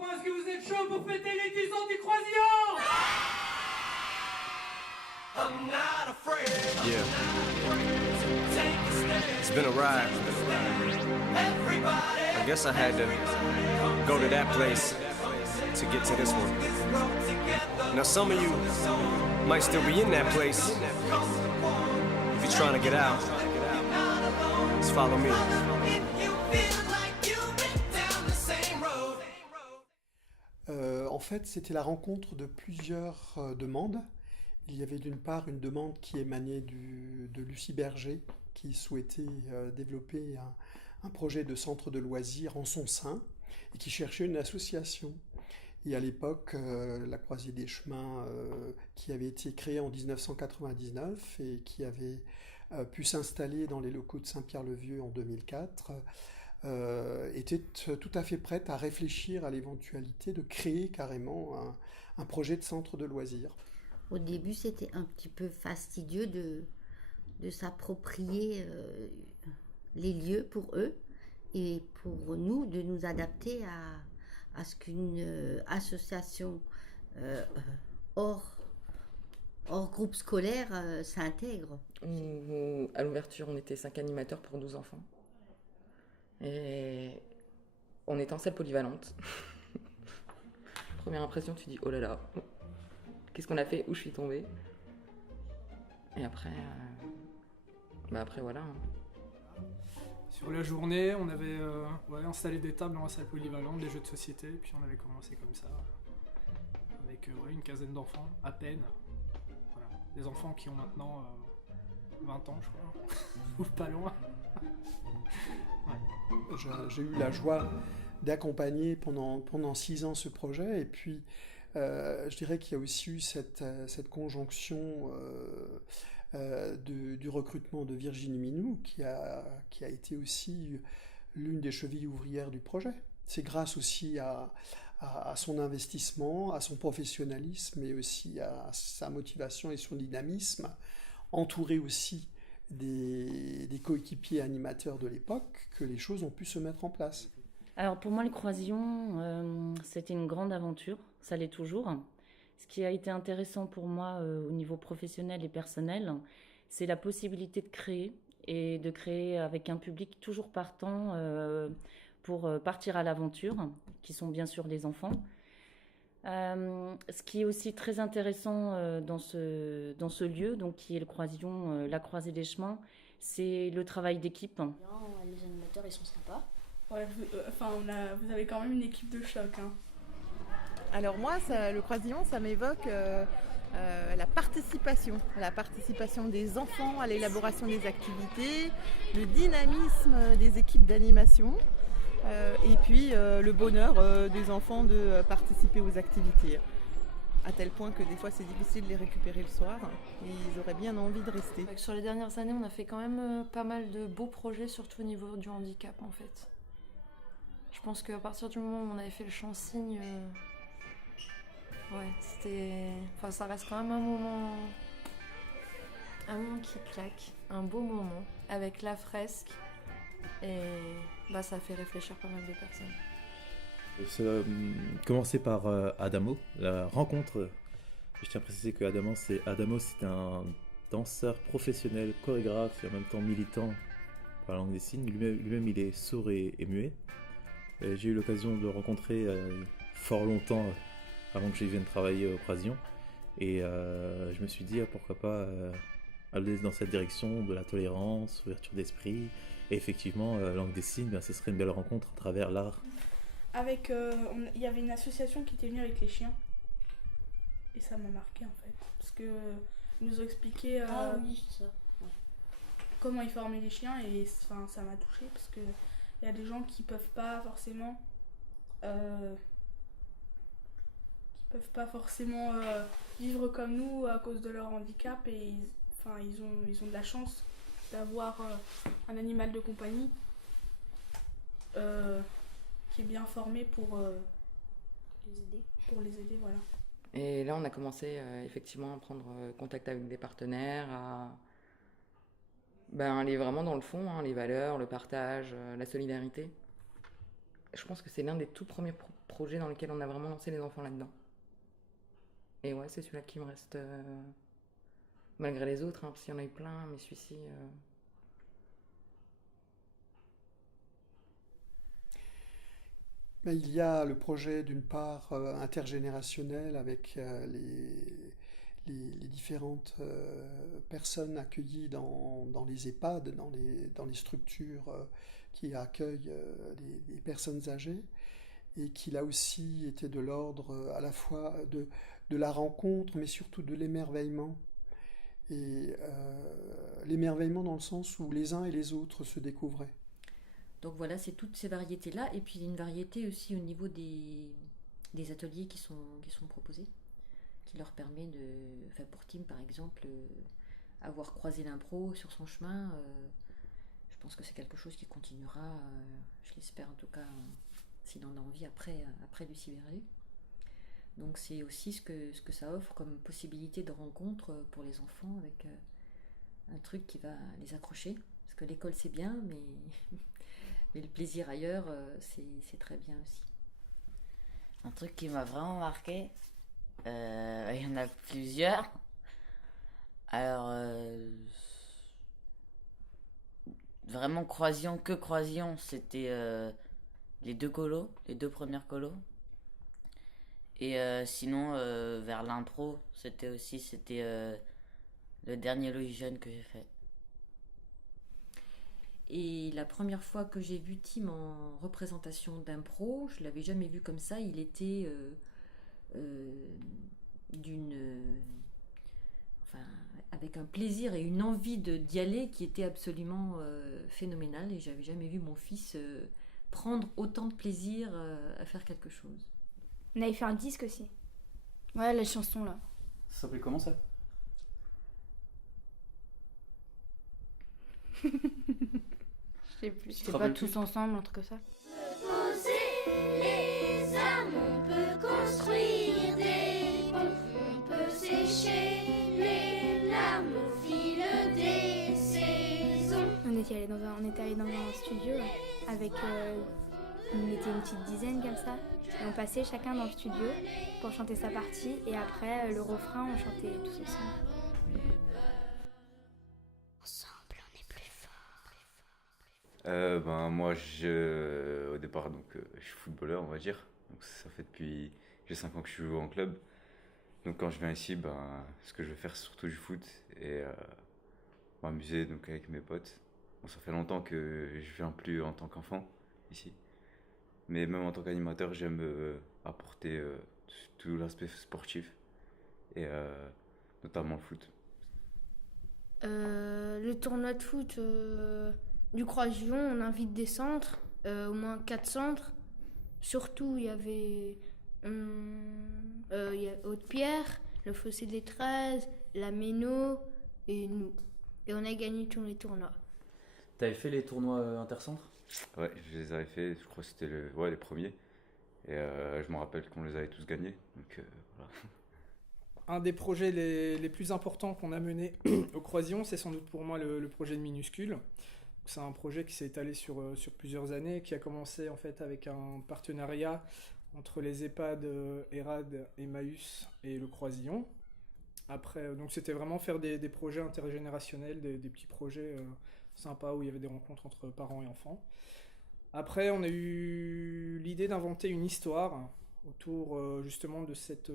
Enfin, est-ce que vous êtes chaud pour fêter les 10 ans du croisillon? Yeah. It's been a ride. I guess I had to go to that place to get to this one. Now some of you might still be in that place. If you're trying to get out, just follow me. En fait, c'était la rencontre de plusieurs demandes. Il y avait d'une part une demande qui émanait de Lucie Berger, qui souhaitait développer un projet de centre de loisirs en son sein et qui cherchait une association. Et à l'époque, la Croisée des Chemins, qui avait été créée en 1999 et qui avait pu s'installer dans les locaux de Saint-Pierre-le-Vieux en 2004, était tout à fait prête à réfléchir à l'éventualité de créer carrément un projet de centre de loisirs. Au début, c'était un petit peu fastidieux de s'approprier les lieux pour eux et pour nous de nous adapter à ce qu'une association hors groupe scolaire s'intègre. À l'ouverture, on était 5 animateurs pour 12 enfants. Et on était en salle polyvalente. Première impression, tu dis oh là là, qu'est-ce qu'on a fait, où je suis tombée. Et après, après voilà. Sur la journée, on avait installé des tables dans la salle polyvalente, des jeux de société, puis on avait commencé comme ça, avec une quinzaine d'enfants, à peine. Voilà. Des enfants qui ont maintenant 20 ans, je crois, ou pas loin. Ouais. J'ai eu la joie d'accompagner pendant 6 ans ce projet, et puis je dirais qu'il y a aussi eu cette conjonction du recrutement de Virginie Minou, qui a été aussi l'une des chevilles ouvrières du projet. C'est grâce aussi à son investissement, à son professionnalisme, mais aussi à sa motivation et son dynamisme, entouré aussi des coéquipiers animateurs de l'époque, que les choses ont pu se mettre en place. Alors pour moi, le croisillon, c'était une grande aventure, ça l'est toujours. Ce qui a été intéressant pour moi au niveau professionnel et personnel, c'est la possibilité de créer, et de créer avec un public toujours partant pour partir à l'aventure, qui sont bien sûr les enfants. Ce qui est aussi très intéressant dans ce lieu, donc qui est le croisillon, la Croisée des Chemins, c'est le travail d'équipe. Les animateurs, ils sont sympas. Ouais, vous avez quand même une équipe de choc. Hein. Alors moi, le croisillon, ça m'évoque la participation des enfants à l'élaboration des activités, le dynamisme des équipes d'animation, et puis le bonheur des enfants de participer aux activités. À tel point que des fois c'est difficile de les récupérer le soir, et ils auraient bien envie de rester. Sur les dernières années, on a fait quand même pas mal de beaux projets, surtout au niveau du handicap en fait. Je pense qu'à partir du moment où on avait fait le chant-signe, ça reste quand même un moment qui claque, un beau moment, avec la fresque, et ça fait réfléchir pas mal de personnes. Ça a commencé par Adamo, la rencontre. Je tiens à préciser que Adamo, c'est un danseur professionnel, chorégraphe et en même temps militant par la langue des signes. Lui-même il est sourd et muet. J'ai eu l'occasion de le rencontrer fort longtemps avant que je vienne travailler au Croisillon. Et je me suis dit pourquoi pas aller dans cette direction de la tolérance, ouverture d'esprit. Et effectivement, la langue des signes, ce serait une belle rencontre à travers l'art. Il y avait une association qui était venue avec les chiens. Et ça m'a marqué en fait. Parce que ils nous ont expliqué comment ils formaient les chiens, et ça m'a touchée parce que il y a des gens qui peuvent pas forcément vivre comme nous à cause de leur handicap, et ils ont de la chance d'avoir un animal de compagnie qui est bien formé pour les aider, voilà. Et là, on a commencé effectivement à prendre contact avec des partenaires, à aller vraiment dans le fond, les valeurs, le partage, la solidarité. je pense que c'est l'un des tout premiers projets dans lesquels on a vraiment lancé les enfants là-dedans. Et ouais, c'est celui-là qui me reste, malgré les autres, hein, parce qu'il y en a eu plein, mais celui-ci... Ben, il y a le projet d'une part intergénérationnel avec les différentes personnes accueillies dans les EHPAD, dans les structures qui accueillent les personnes âgées, et qui là aussi était de l'ordre à la fois de la rencontre, mais surtout de l'émerveillement. Et l'émerveillement dans le sens où les uns et les autres se découvraient. Donc voilà, c'est toutes ces variétés-là. Et puis il y a une variété aussi au niveau des ateliers qui sont proposés, qui leur permet de... Enfin pour Tim par exemple, avoir croisé l'impro sur son chemin, je pense que c'est quelque chose qui continuera, je l'espère en tout cas, s'il en a envie après Lucie Berger. Donc c'est aussi ce que ça offre comme possibilité de rencontre pour les enfants avec un truc qui va les accrocher. Parce que l'école c'est bien, mais... Mais le plaisir ailleurs, c'est très bien aussi. Un truc qui m'a vraiment marqué, il y en a plusieurs. Alors, vraiment Croisillon, c'était les deux premières colos. Et sinon, vers l'impro, c'était le dernier Loïs Jeune que j'ai fait. Et la première fois que j'ai vu Tim en représentation d'impro, je l'avais jamais vu comme ça. Il était avec un plaisir et une envie d'y aller qui était absolument phénoménal. Et j'avais jamais vu mon fils prendre autant de plaisir à faire quelque chose. On avait fait un disque aussi. Ouais, la chanson là. Ça s'appelait comment ça? Je sais plus. C'était pas tous ensemble, un truc comme ça. Poser les armes, on peut construire des ponts, on peut sécher les larmes au fil des saisons. On était allé dans un studio avec on était une petite dizaine comme ça, et on passait chacun dans le studio pour chanter sa partie, et après le refrain on chantait tous ensemble. Moi, au départ, donc, je suis footballeur, on va dire. Donc, ça fait depuis... J'ai 5 ans que je joue en club. Donc, quand je viens ici, ce que je veux faire, c'est surtout du foot et m'amuser donc, avec mes potes. Bon, ça fait longtemps que je viens plus en tant qu'enfant, ici. Mais même en tant qu'animateur, j'aime apporter tout l'aspect sportif et notamment le foot. Le tournoi de foot... Du Croisillon, on invite des centres, au moins 4 centres. Surtout, il y avait Haute-Pierre, le Fossé des 13, la Méno et nous. Et on a gagné tous les tournois. T'avais fait les tournois intercentres? Ouais, je les avais fait, je crois que c'était les premiers. Et je me rappelle qu'on les avait tous gagnés. Donc, voilà. Un des projets les plus importants qu'on a mené au Croisillon, c'est sans doute pour moi le projet de Minuscule. C'est un projet qui s'est étalé sur plusieurs années, qui a commencé en fait avec un partenariat entre les EHPAD ERAD, Emmaüs et le Croisillon. Après, donc c'était vraiment faire des projets intergénérationnels, des petits projets sympas où il y avait des rencontres entre parents et enfants. Après, on a eu l'idée d'inventer une histoire autour justement de cette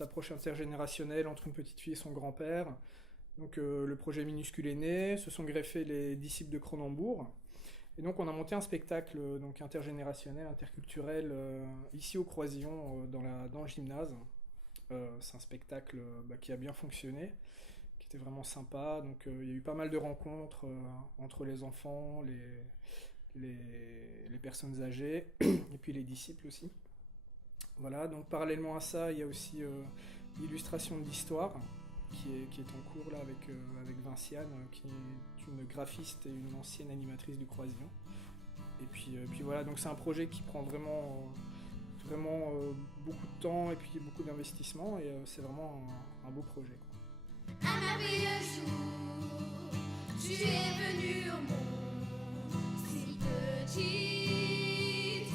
approche intergénérationnelle entre une petite fille et son grand-père. Donc le projet Minuscule est né, se sont greffés les disciples de Cronenbourg. Et donc on a monté un spectacle donc intergénérationnel, interculturel, ici au Croisillon, dans le gymnase. C'est un spectacle qui a bien fonctionné, qui était vraiment sympa. Donc il y a eu pas mal de rencontres entre les enfants, les personnes âgées, et puis les disciples aussi. Voilà, donc parallèlement à ça, il y a aussi l'illustration d'histoire, qui est en cours là avec Vinciane, qui est une graphiste et une ancienne animatrice du Croisillon. Et puis voilà, donc c'est un projet qui prend vraiment beaucoup de temps et puis beaucoup d'investissement, et c'est vraiment un beau projet, quoi. Un merveilleux jour, tu es venu au monde, si petite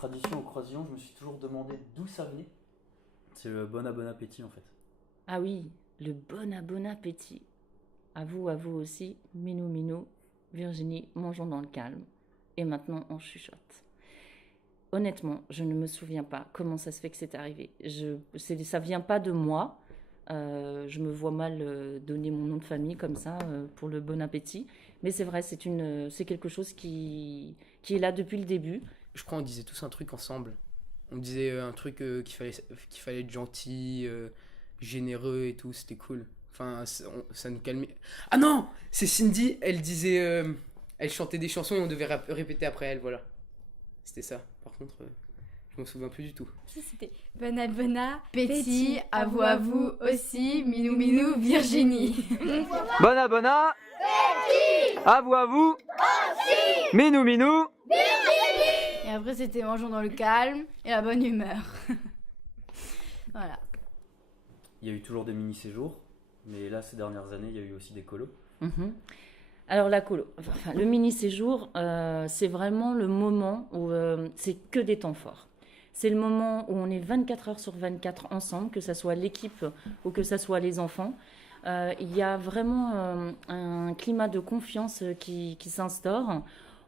tradition au Croisillon, je me suis toujours demandé d'où ça venait. C'est le bon appétit en fait. Ah oui, le bon appétit. À vous aussi, Minou, Virginie, mangeons dans le calme. Et maintenant, on chuchote. Honnêtement, je ne me souviens pas comment ça se fait que c'est arrivé. Ça vient pas de moi. Je me vois mal donner mon nom de famille comme ça pour le bon appétit. Mais c'est vrai, c'est quelque chose qui est là depuis le début. Je crois qu'on disait tous un truc ensemble. On disait un truc qu'il fallait être gentil, généreux et tout, c'était cool. Enfin, ça nous calmait. Ah non, c'est Cindy, elle disait... elle chantait des chansons et on devait répéter après elle, voilà. C'était ça. Par contre, je m'en souviens plus du tout. C'était bon appétit, à vous aussi, Minou, Virginie. Bon appétit, à vous aussi, Minou, Virginie. Et après, c'était mangeons dans le calme et la bonne humeur. Voilà. Il y a eu toujours des mini-séjours, mais là, ces dernières années, il y a eu aussi des colos. Mm-hmm. Alors la colo, le mini-séjour, c'est vraiment le moment où c'est que des temps forts. C'est le moment où on est 24 heures sur 24 ensemble, que ce soit l'équipe ou que ce soit les enfants. Il y a vraiment un climat de confiance qui s'instaure.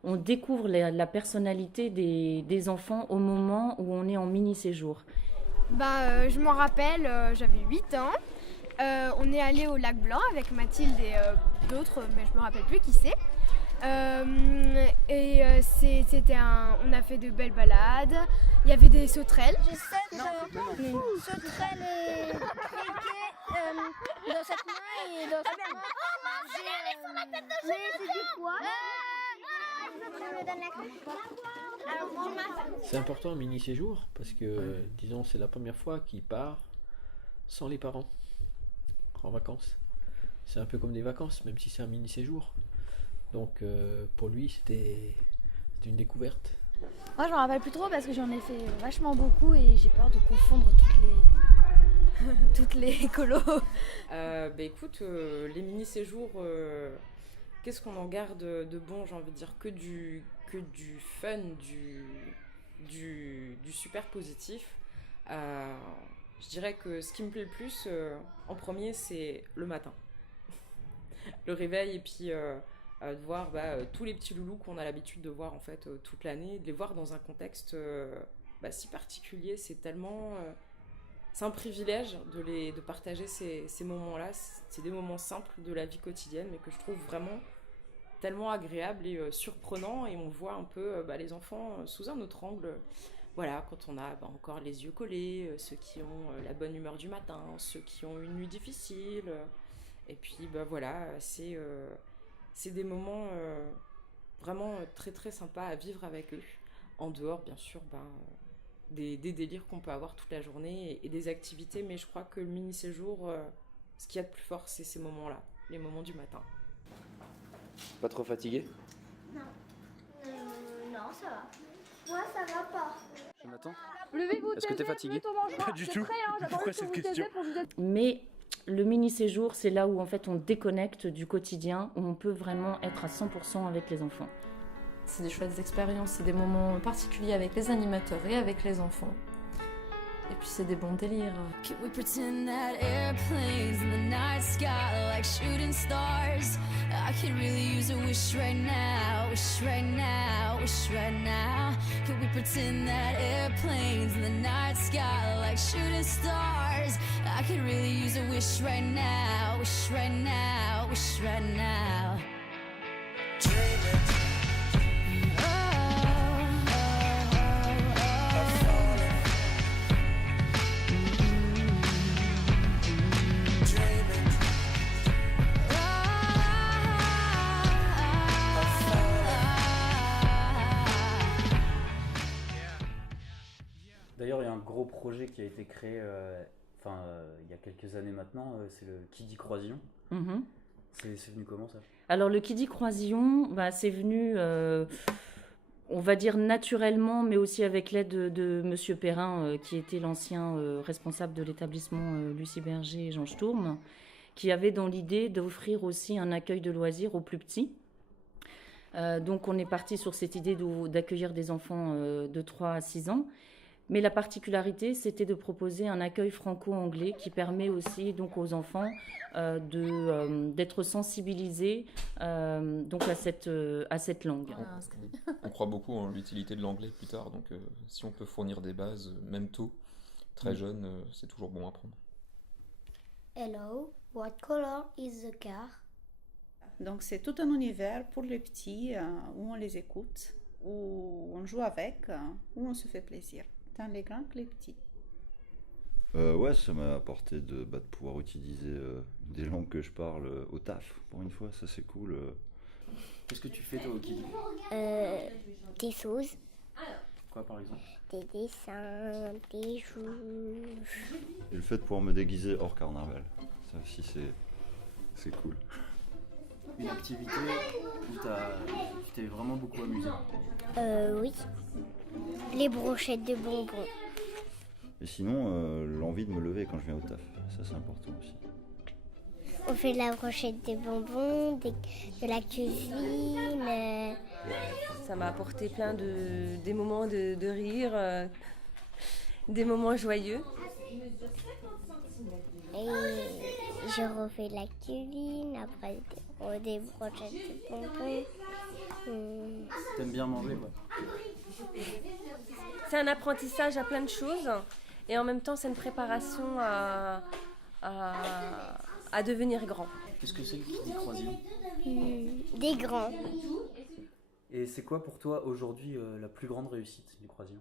On découvre la personnalité des enfants au moment où on est en mini-séjour. Je m'en rappelle, j'avais 8 ans. On est allé au lac Blanc avec Mathilde et d'autres, mais je me rappelle plus qui c'est. On a fait de belles balades. Il y avait des sauterelles. Je sais que sauterelles et criquets dans cette main et dans cette main. Mais c'était quoi? C'est important un mini-séjour parce que, disons, c'est la première fois qu'il part sans les parents en vacances. C'est un peu comme des vacances, même si c'est un mini-séjour. Donc pour lui, c'était une découverte. Moi, je me rappelle plus trop parce que j'en ai fait vachement beaucoup et j'ai peur de confondre toutes les colos. Écoute, les mini-séjours, qu'est-ce qu'on en garde de bon? J'ai envie de dire que du fun, du super positif. Je dirais que ce qui me plaît le plus en premier, c'est le matin. Le réveil et puis de voir tous les petits loulous qu'on a l'habitude de voir en fait toute l'année, de les voir dans un contexte si particulier. C'est tellement... c'est un privilège de partager ces moments-là. C'est des moments simples de la vie quotidienne, mais que je trouve vraiment tellement agréables et surprenants. Et on voit un peu les enfants sous un autre angle. Voilà, quand on a encore les yeux collés, ceux qui ont la bonne humeur du matin, ceux qui ont une nuit difficile. Et puis voilà, c'est des moments vraiment très très sympas à vivre avec eux. En dehors, bien sûr, des délires qu'on peut avoir toute la journée et des activités. Mais je crois que le mini-séjour, ce qu'il y a de plus fort, c'est ces moments-là, les moments du matin. Pas trop fatigué? Non. Non, ça va. Moi, ça va pas. Jonathan, Levez-vous, est-ce que t'es fatigué? Pas du tout. Pourquoi cette question? Mais le mini-séjour, c'est là où en fait on déconnecte du quotidien, où on peut vraiment être à 100% avec les enfants. C'est des chouettes expériences, c'est des moments particuliers avec les animateurs et avec les enfants. Et puis c'est des bons délires. Can we pretend that airplanes in the night sky like shooting stars? I could really use a wish right now, wish right now, wish right now. Can we pretend that airplanes in the night sky like shooting stars? I could really use a wish right now, wish right now, wish right now. D'ailleurs, il y a un gros projet qui a été créé il y a quelques années maintenant, c'est le Kiddy Croisillon. Mm-hmm. C'est venu comment ça? Alors le Kiddy Croisillon, c'est venu, on va dire naturellement, mais aussi avec l'aide de Monsieur Perrin, qui était l'ancien responsable de l'établissement Lucie Berger et Jean Sturm, qui avait dans l'idée d'offrir aussi un accueil de loisirs aux plus petits. Donc on est parti sur cette idée d'accueillir des enfants de 3 à 6 ans. Mais la particularité, c'était de proposer un accueil franco-anglais qui permet aussi donc aux enfants d'être sensibilisés donc à cette langue. On croit beaucoup en l'utilité de l'anglais plus tard, donc si on peut fournir des bases, même tôt, très jeune, c'est toujours bon à prendre. Hello, what color is the car? Donc c'est tout un univers pour les petits où on les écoute, où on joue avec, où on se fait plaisir, tant les grands que les petits. Ouais, ça m'a apporté de pouvoir utiliser des langues que je parle au taf, pour une fois, ça c'est cool. Qu'est-ce que tu fais toi au Kid? Des choses, Quoi par exemple? des dessins, des choses. Et le fait de pouvoir me déguiser hors carnaval, ça aussi c'est cool. Une activité où tu t'es vraiment beaucoup amusé? Oui. Les brochettes de bonbons. Et sinon, l'envie de me lever quand je viens au taf, ça c'est important aussi. On fait de la brochette de bonbons, de la cuisine. Ça m'a apporté plein des moments de rire, des moments joyeux. Et je refais de la cuisine, après des brochettes de bonbons. T'aimes bien manger quoi? C'est un apprentissage à plein de choses et en même temps c'est une préparation à devenir grand. Qu'est-ce que c'est le Kid Croisillon? Des grands. Et c'est quoi pour toi aujourd'hui la plus grande réussite du Croisillon?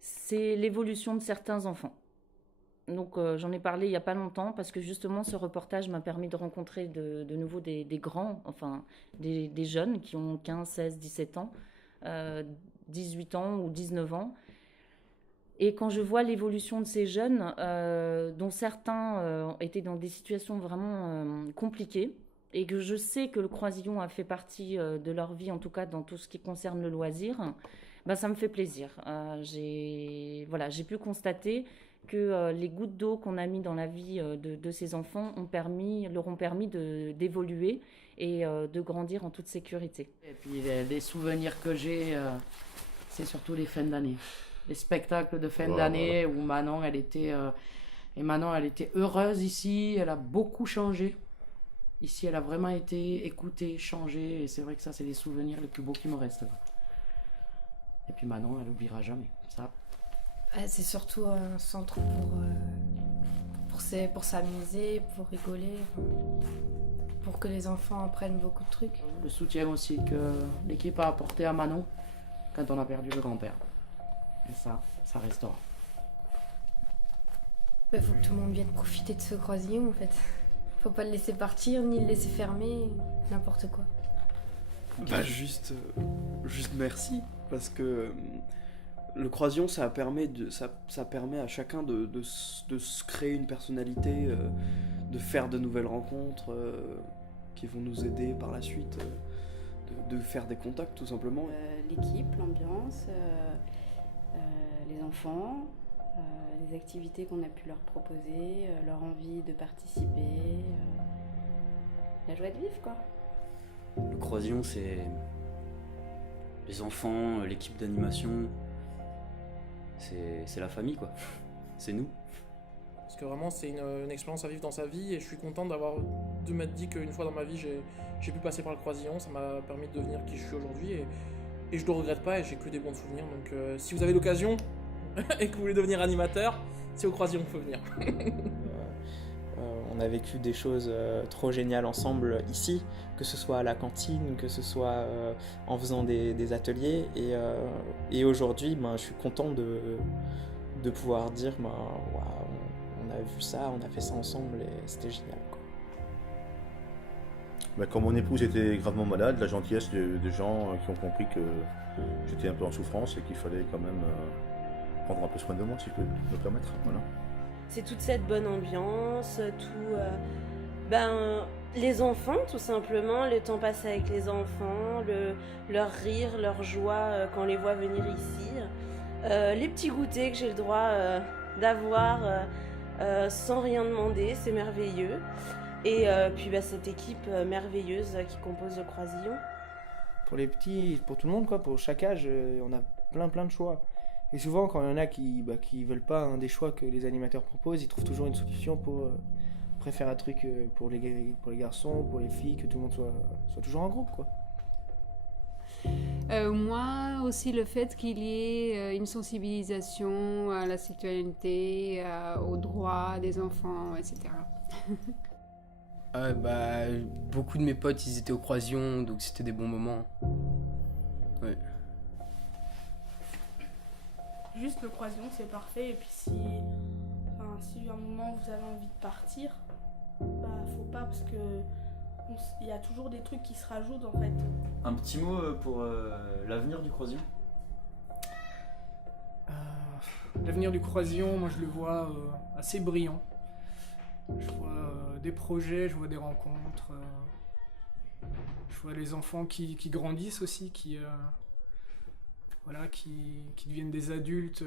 C'est l'évolution de certains enfants. Donc j'en ai parlé il n'y a pas longtemps parce que justement ce reportage m'a permis de rencontrer de nouveau des grands, enfin des jeunes qui ont 15, 16, 17 ans, 18 ans ou 19 ans. Et quand je vois l'évolution de ces jeunes, dont certains étaient dans des situations vraiment compliquées, et que je sais que le Croisillon a fait partie de leur vie, en tout cas dans tout ce qui concerne le loisir, ben, ça me fait plaisir. J'ai pu constater que les gouttes d'eau qu'on a mis dans la vie de ces enfants leur ont permis d'évoluer et de grandir en toute sécurité. Et puis les souvenirs que j'ai, c'est surtout les fins d'année. Les spectacles de fin d'année où Manon, elle était heureuse ici, elle a beaucoup changé. Ici, elle a vraiment été écoutée, changée, et c'est vrai que ça, c'est les souvenirs les plus beaux qui me restent. Et puis Manon, elle n'oubliera jamais ça. C'est surtout un centre pour s'amuser, pour rigoler, pour que les enfants apprennent beaucoup de trucs. Le soutien aussi que l'équipe a apporté à Manon quand on a perdu le grand-père. Et ça restera. Il faut que tout le monde vienne profiter de ce croisillon en fait. Faut pas le laisser partir, ni le laisser fermer, n'importe quoi. Bah juste merci, parce que le croisillon ça permet à chacun de se créer une personnalité, de faire de nouvelles rencontres qui vont nous aider par la suite, de faire des contacts tout simplement. L'équipe, l'ambiance, les enfants, les activités qu'on a pu leur proposer, leur envie de participer, la joie de vivre quoi. Le croisillon, c'est les enfants, l'équipe d'animation, c'est la famille quoi, c'est nous. Parce que vraiment c'est une expérience à vivre dans sa vie et je suis content de m'être dit qu'une fois dans ma vie j'ai pu passer par le croisillon, ça m'a permis de devenir qui je suis aujourd'hui et je ne le regrette pas et j'ai que des bons souvenirs. Donc si vous avez l'occasion et que vous voulez devenir animateur, c'est au croisillon qu'il faut venir. On a vécu des choses trop géniales ensemble ici, que ce soit à la cantine, que ce soit en faisant des ateliers. Et aujourd'hui, je suis content de pouvoir dire waouh, on a vu ça, on a fait ça ensemble et c'était génial. Quand mon épouse était gravement malade, la gentillesse des gens qui ont compris que j'étais un peu en souffrance et qu'il fallait quand même prendre un peu soin de moi, si je peux me permettre. Voilà. C'est toute cette bonne ambiance, les enfants tout simplement, le temps passé avec les enfants, leur rire, leur joie quand on les voit venir ici, les petits goûters que j'ai le droit d'avoir sans rien demander, c'est merveilleux. Et puis cette équipe merveilleuse qui compose le croisillon. pour les petits, pour tout le monde, quoi, pour chaque âge, on a plein de choix. Et souvent, quand il y en a qui veulent pas un des choix que les animateurs proposent, ils trouvent toujours une solution pour préférer un truc pour les garçons, pour les filles, que tout le monde soit toujours en groupe, quoi. Moi aussi, le fait qu'il y ait une sensibilisation à la sexualité, aux droits des enfants, etc. Beaucoup de mes potes, ils étaet au Croisillon, donc c'était des bons moments. Ouais. Juste le Croisillon, c'est parfait. Et puis si à un moment vous avez envie de partir, faut pas, parce que il y a toujours des trucs qui se rajoutent en fait. Un petit mot pour l'avenir du Croisillon. L'avenir du Croisillon, moi je le vois assez brillant. Je vois des projets, je vois des rencontres, je vois les enfants qui grandissent aussi, qui deviennent des adultes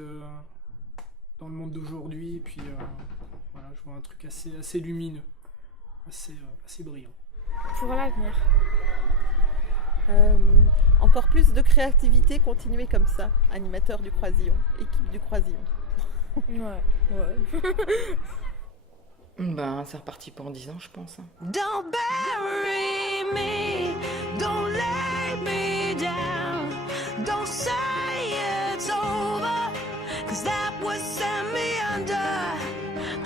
dans le monde d'aujourd'hui. Et puis je vois un truc assez lumineux, assez brillant. Pour l'avenir. Encore plus de créativité, continuer comme ça. Animateur du Croisillon, équipe du Croisillon. Ouais. C'est reparti pour 10 ans, je pense. Don't bury me, don't lay me down, don't say it's over, 'cause that would send me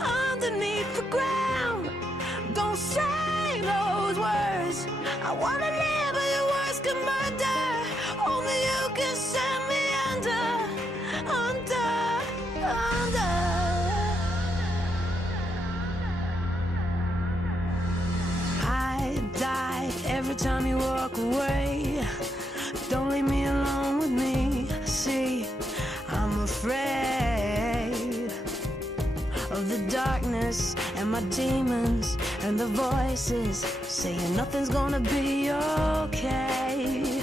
underneath the ground. Don't say those words, I wanna live but your words can murder, only you can send me under. I die every time you walk away. Don't leave me alone with me. See, I'm afraid of the darkness and my demons and the voices saying nothing's gonna be okay.